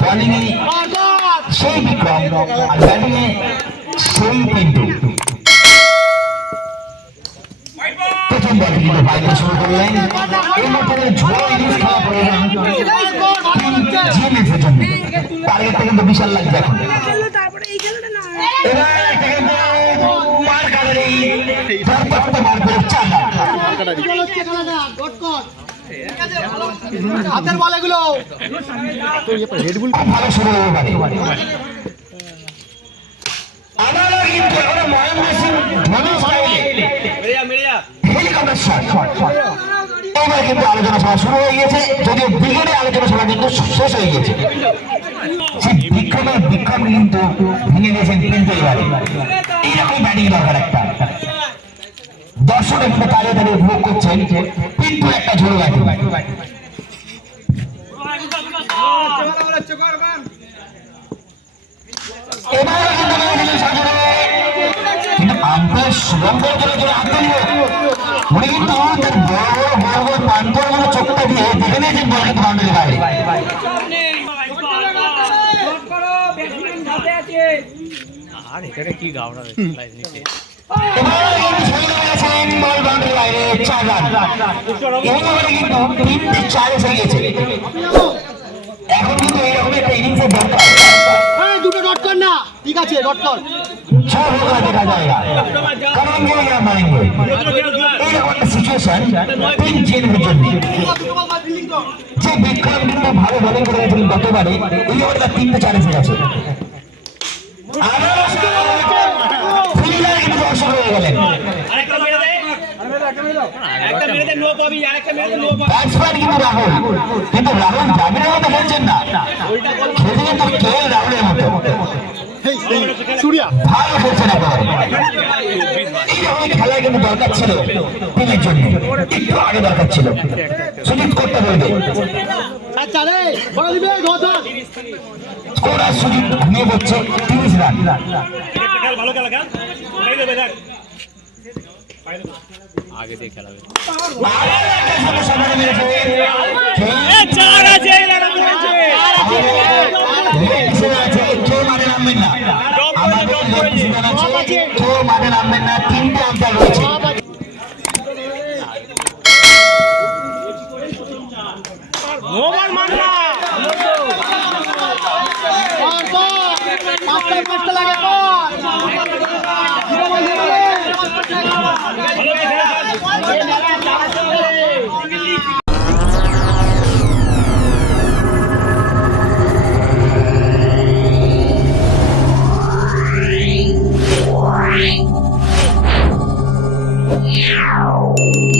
Bowling এ সেই বিক্রম আর batting সেই পিন্টু প্রথম বলে কিন্তু বাইরে শুরু করলেন। এই মধ্যে ঝোড়ো ইনিংস খেলা পড়ে জিএমএফের জন্য। টার্গেটটা কিন্তু বিশাল লাগছে এখন। এবার একটা কিন্তু মার কাটারি মার করে চার হাতের বল এগুলো ভালো শুরু পারে আবারও কিন্তু Mahendra Singh Dhoni helicopter shot shot কিন্তু আলোচনা সভা শুরু হয়ে গেছে যদিও ব্রিগেডের আলোচনা সভা কিন্তু শেষ হয়ে গেছে সেই বিক্রম কিন্তু ভেঙে দিয়েছেন কিন্তু এবারে এইরকম ব্যাটিং দরকার একটা। দর্শক একটু তাড়িয়ে তাড়িয়ে উপভোগ করছেন কিন্তু একটা ঝোড়ো। কিন্তু আম্পায়ার শুভঙ্কর করে করে হাত উনি কিন্তু তার বড় বড় বড় বড় পান্তরগুলো চোখটা দিয়ে দেখে নিয়েছেন বল কিন্তু বাউন্ডারির বাইরে। আর এখানে কি গাওড়া নিচে দুটো ডট না। ঠিক আছে ডট কর। দেখা যায় কারণ এইরকম একটা সিচুয়েশন তিন চেনের জন্য। যে বিক্রম ভালো বোলিং করে গেছিলেন গতবারে এই ওভারটা তিনটে চার এসে গেছে আরও হয়ে গেলেন। ব্যাটসম্যান কিন্তু রাহুল ভালো খেলছেন কিন্তু দরকার ছিল আগে দরকার ছিল সুজিত করতে ধর স্কোর আর সুজিত ঘুমিয়ে পড়ছে তিরিশ রান আগে দিয়ে খেলা। মানে মাঠে নামবেন না। তিনটে আম্পায়ার রয়েছে। কর কর পাঁচটা পাঁচটা লাগে কর Wow.